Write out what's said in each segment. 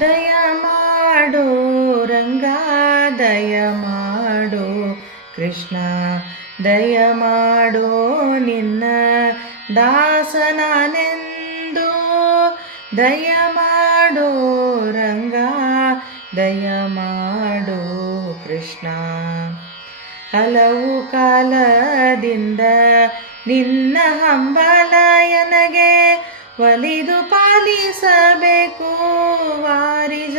ದಯ ಮಾಡೋ ರಂಗ, ದಯ ಮಾಡೋ ಕೃಷ್ಣ, ದಯ ಮಾಡೋ ನಿನ್ನ ದಾಸನಾನೆಂದು. ದಯ ಮಾಡೋ ರಂಗ, ದಯ ಮಾಡೋ ಕೃಷ್ಣ. ಹಲವು ಕಾಲದಿಂದ ನಿನ್ನ ಹಂಬಲ ಎನಗೆ ಒಲಿದು ಪಾಲಿಸಬೇಕು ವಾರಿಜ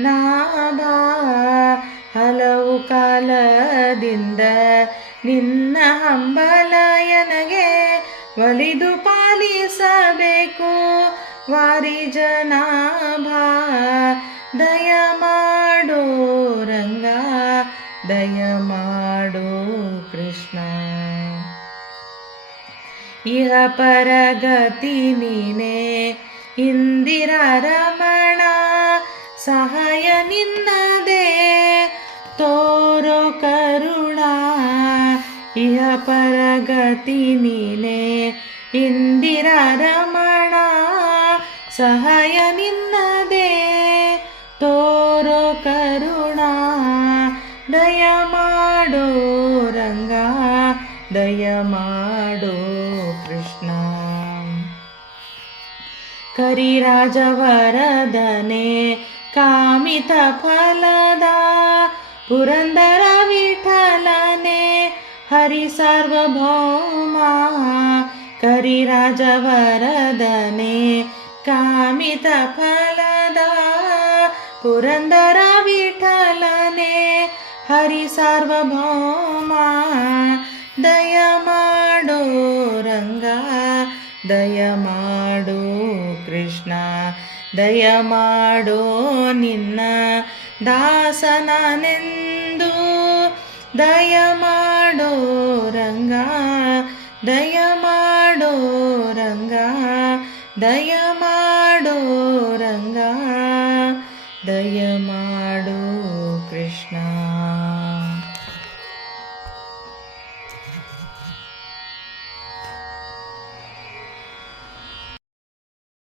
ನಾಭಾ. ಹಲವು ಕಾಲದಿಂದ ನಿನ್ನ ಹಂಬಲ ಎನಗೆ ಒಲಿದು ಪಾಲಿಸಬೇಕು ವಾರಿಜನಾಭಾ. ದಯ ಮಾಡೋ ರಂಗ, ದಯ ಮಾಡೋ ಕೃಷ್ಣ. ಇಹ ಪರಗತಿ ನೀನೇ ಇಂದಿರಾ ರಮಣ, ಸಹಾಯ ನಿನ್ನದೇ ತೋರೋ ಕರುಣ. ಇಹ ಪರಗತಿ ನೀನೇ ಇಂದಿರಾ ರಮಣ, ಸಹಾಯ ನಿನ್ನದೇ ತೋರೋ ಕರುಣ. ದಯ ಮಾಡೋ ರಂಗ, ದಯ ಮಾಡೋ ಕೃಷ್ಣ. ಕರಿರಾಜವರದನೆ ಕಾಮಿತ ಫಲದ ಪುರಂದರ ವಿಠಲನೆ ಹರಿ ಸಾರ್ವಭೌಮ. ಕರಿರಾಜವರದನೆ ಕಾಮಿತ ಫಲದ ಪುರಂದರ ವಿಠಲನೆ ಹರಿ ಸಾರ್ವಭೌಮ. ದಯ ಮಾಡೋ ರಂಗ, ದಯ ಮಾಡೋ ಕೃಷ್ಣ, ದಯ ಮಾಡೋ ನಿನ್ನ ದಾಸನಾನೆಂದು. ದಯ ಮಾಡೋ ರಂಗ, ದಯ